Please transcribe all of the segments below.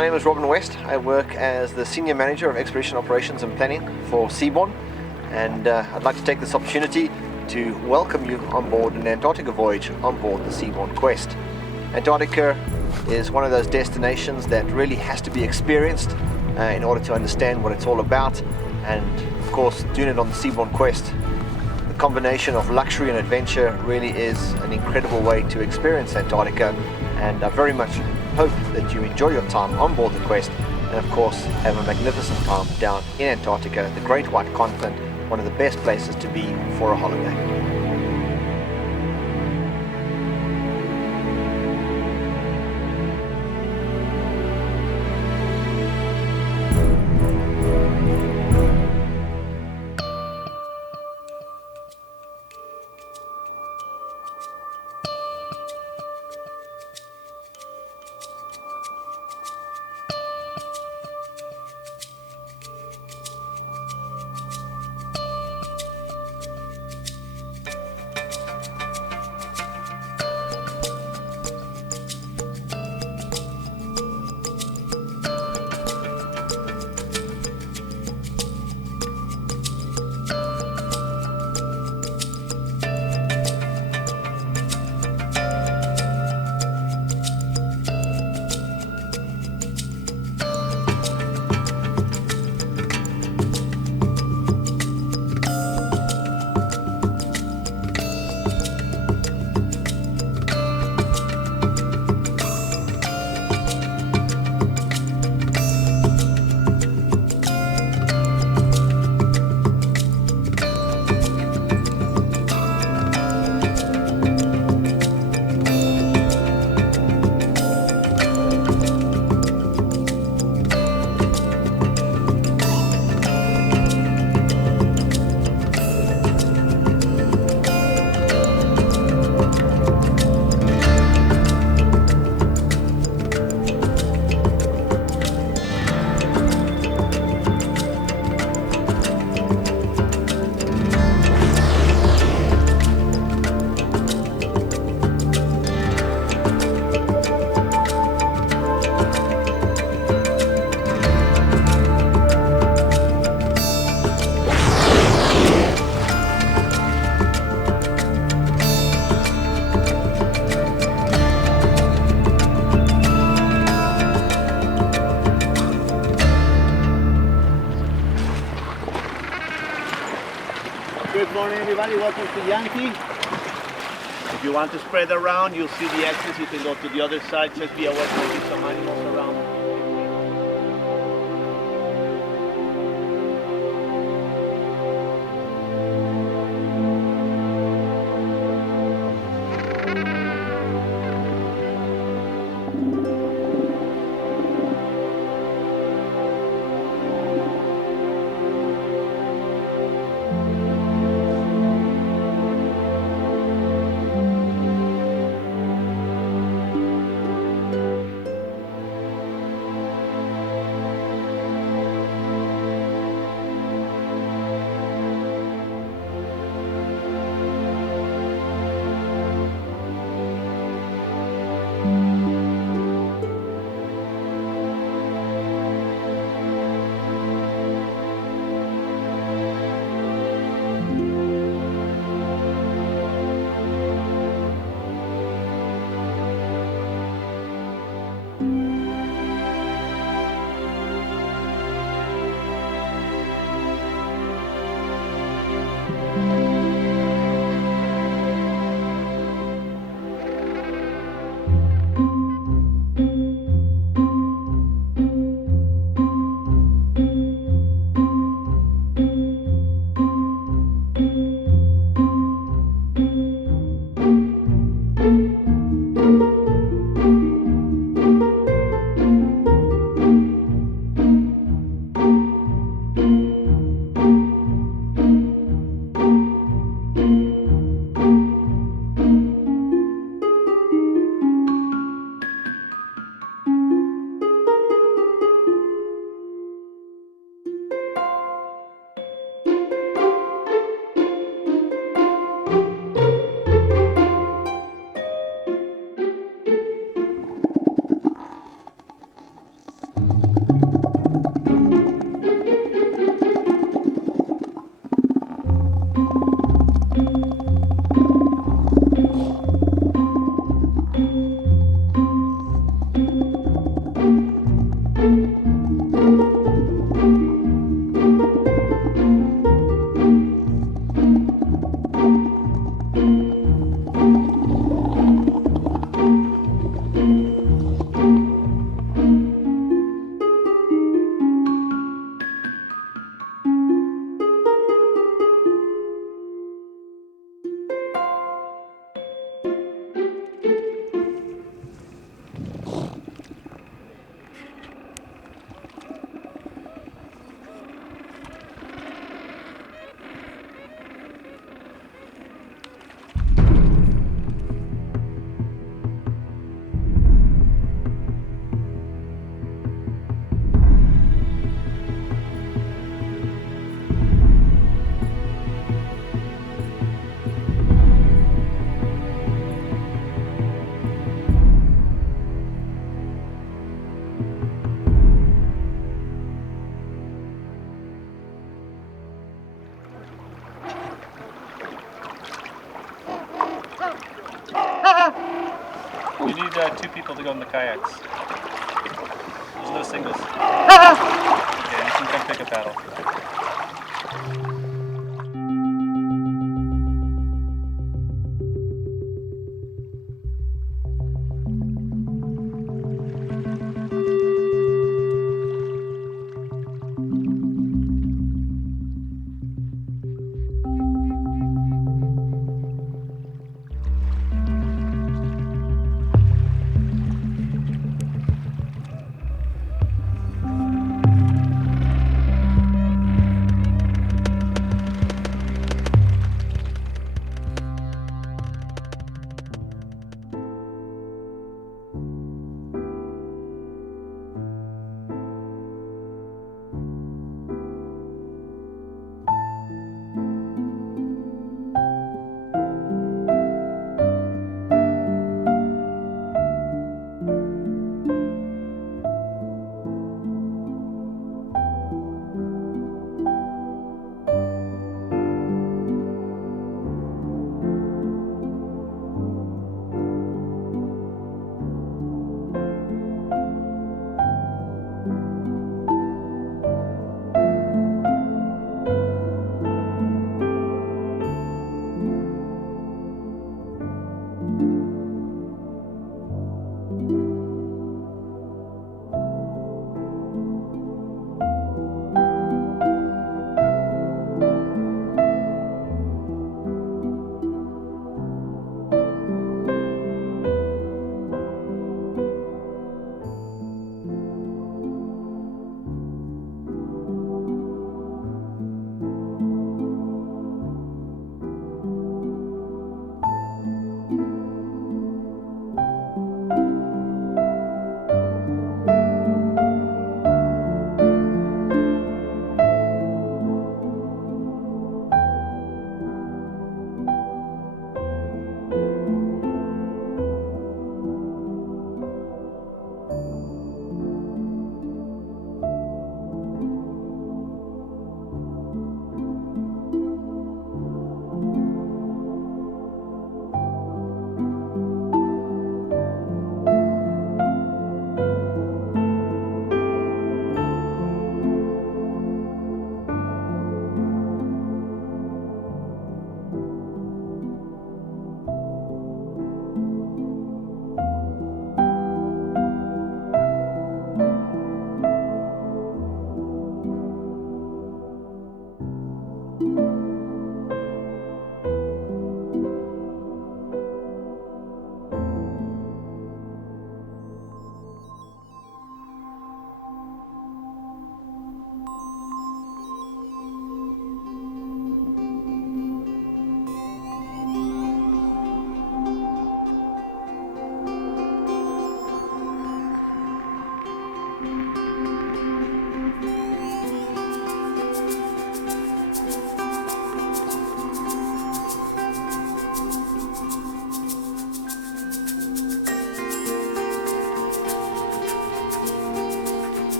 My name is Robin West. I work as the Senior Manager of Expedition Operations and Planning for Seabourn, and I'd like to take this opportunity to welcome you on board an Antarctica voyage on board the Seabourn Quest. Antarctica is one of those destinations that really has to be experienced in order to understand what it's all about, and of course doing it on the Seabourn Quest, the combination of luxury and adventure really is an incredible way to experience Antarctica, and I very much hope that you enjoy your time on board the Quest and of course have a magnificent time down in Antarctica, the Great White Continent, one of the best places to be for a holiday. Good morning everybody, welcome to Yankee. If you want to spread around, you'll see the exits. You can go to the other side, just be aware there'll be some animals around. You need 2 people to go in the kayaks. There's no singles. Okay, you can come pick a paddle.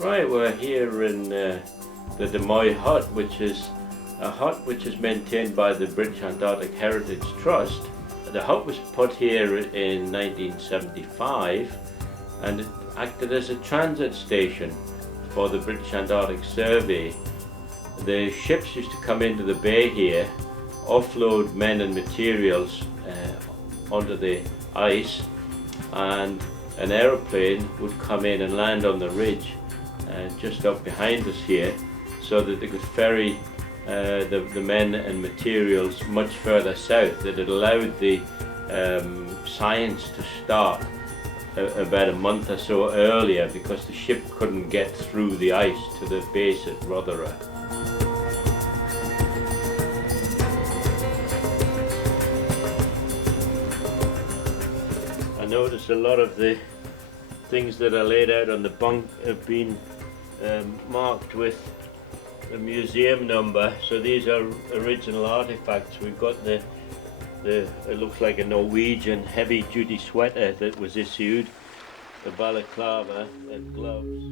Right, we're here in the Demoy hut, which is a hut which is maintained by the British Antarctic Heritage Trust. The hut was put here in 1975 and it acted as a transit station for the British Antarctic Survey. The ships used to come into the bay here, offload men and materials onto the ice, and an aeroplane would come in and land on the ridge just up behind us here, so that they could ferry the men and materials much further south. That it allowed the science to start about a month or so earlier, because the ship couldn't get through the ice to the base at Rothera. I notice a lot of the things that are laid out on the bunk have been marked with the museum number, so these are original artifacts. We've got the It looks like a Norwegian heavy-duty sweater that was issued, a balaclava and gloves.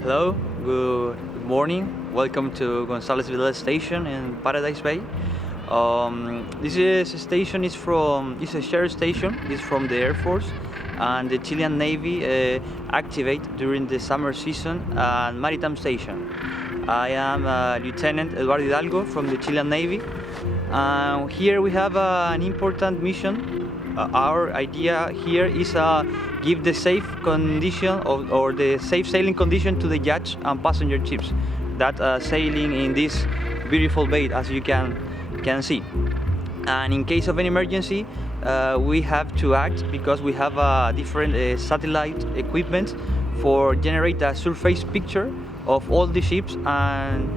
Hello, good morning. Welcome to González Vidal Station in Paradise Bay. This station is a shared station. It's from the Air Force and the Chilean Navy activate during the summer season and maritime station. I am Lieutenant Eduardo Hidalgo from the Chilean Navy. Here we have an important mission. Our idea here is give the safe condition or the safe sailing condition to the yachts and passenger ships that sailing in this beautiful bay, as you can see. And in case of an emergency, we have to act because we have different satellite equipment for generate a surface picture of all the ships and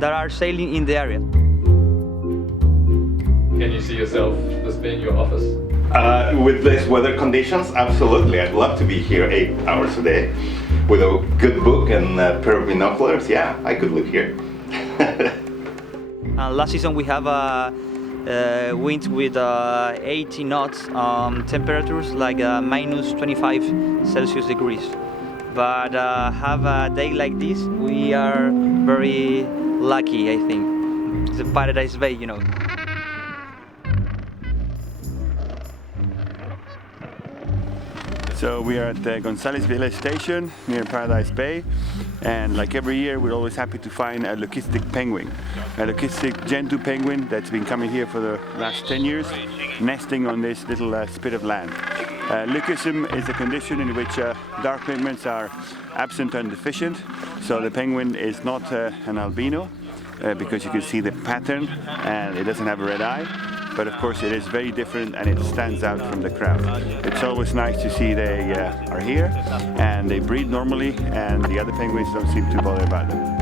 that are sailing in the area. Can you see yourself this being your office? With these weather conditions, absolutely. I'd love to be here 8 hours a day with a good book and a pair of binoculars. Yeah, I could live here. Last season we have winds with 80 knots, temperatures like minus 25 Celsius degrees. But have a day like this, we are very lucky, I think. It's a Paradise Bay, you know. So we are at the González Vidal Station near Paradise Bay, and like every year we're always happy to find a leucistic penguin. A leucistic gentoo penguin that's been coming here for the last 10 years, nesting on this little spit of land. Leucism is a condition in which dark pigments are absent and deficient, so the penguin is not an albino because you can see the pattern and it doesn't have a red eye. But of course it is very different and it stands out from the crowd. It's always nice to see they are here and they breed normally and the other penguins don't seem to bother about them.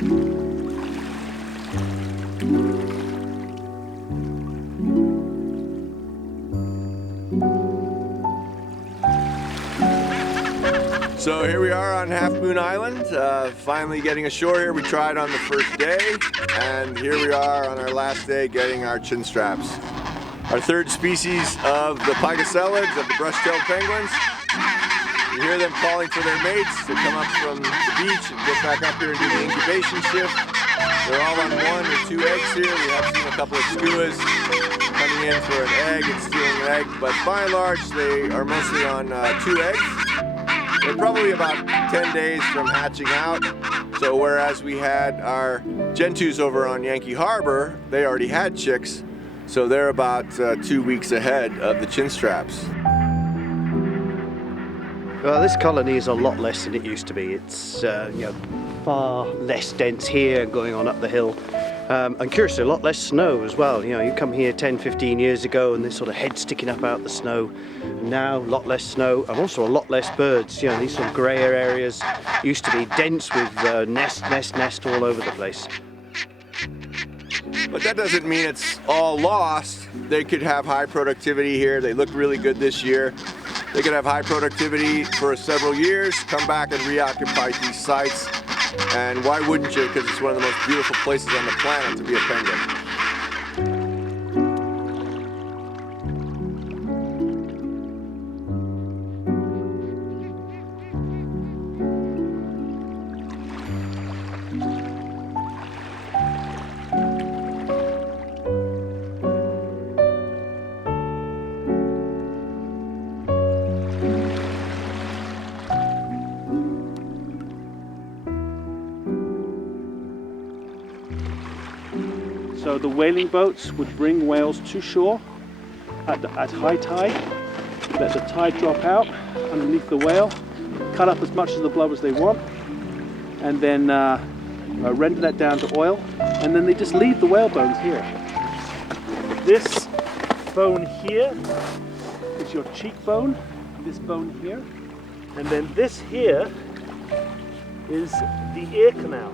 So here we are on Half Moon Island, finally getting ashore here. We tried on the first day, and here we are on our last day getting our chin straps. Our third species of the pygoscelids, of the brush-tailed penguins. You hear them calling for their mates to come up from the beach and get back up here and do the incubation shift. They're all on 1 or 2 eggs here. We have seen a couple of skuas coming in for an egg and stealing an egg, but by and large they are mostly on 2 eggs. They're probably about 10 days from hatching out. So whereas we had our gentoos over on Yankee Harbor, they already had chicks. So they're about 2 weeks ahead of the chin straps. Well, this colony is a lot less than it used to be. It's far less dense here going on up the hill. And curiously, a lot less snow as well. You know, you come here 10, 15 years ago and this sort of head sticking up out the snow. Now, a lot less snow and also a lot less birds. You know, these sort of grayer areas used to be dense with nest all over the place. But that doesn't mean it's all lost. They could have high productivity here. They look really good this year. They could have high productivity for several years, come back and reoccupy these sites. And why wouldn't you? Because it's one of the most beautiful places on the planet to be a penguin. So the whaling boats would bring whales to shore at high tide, let the tide drop out underneath the whale, cut up as much of the blubber as they want, and then render that down to oil, and then they just leave the whale bones here. This bone here is your cheekbone, this bone here, and then this here is the ear canal.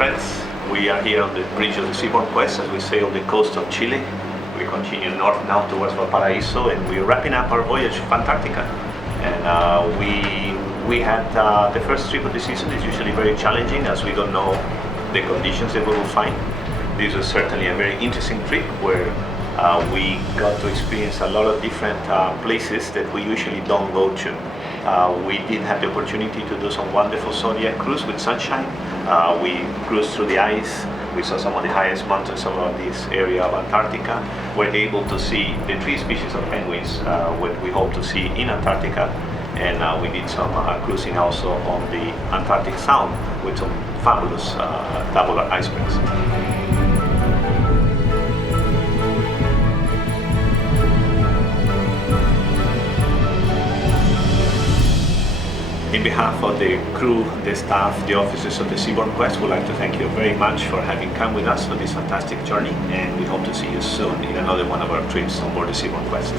friends. We are here on the bridge of the Seabourn Quest as we sail the coast of Chile. We continue north now towards Valparaiso, and we're wrapping up our voyage to Antarctica. And we had the first trip of the season is usually very challenging as we don't know the conditions that we will find. This was certainly a very interesting trip where we got to experience a lot of different places that we usually don't go to. We did have the opportunity to do some wonderful zodiac cruise with sunshine. We cruised through the ice. We saw some of the highest mountains of this area of Antarctica. We're able to see the 3 species of penguins, what we hope to see in Antarctica. And we did some cruising also on the Antarctic Sound with some fabulous tabular icebergs. In behalf of the crew, the staff, the officers of the Seabourn Quest, we'd like to thank you very much for having come with us on this fantastic journey, and we hope to see you soon in another one of our trips on board the Seabourn Quest.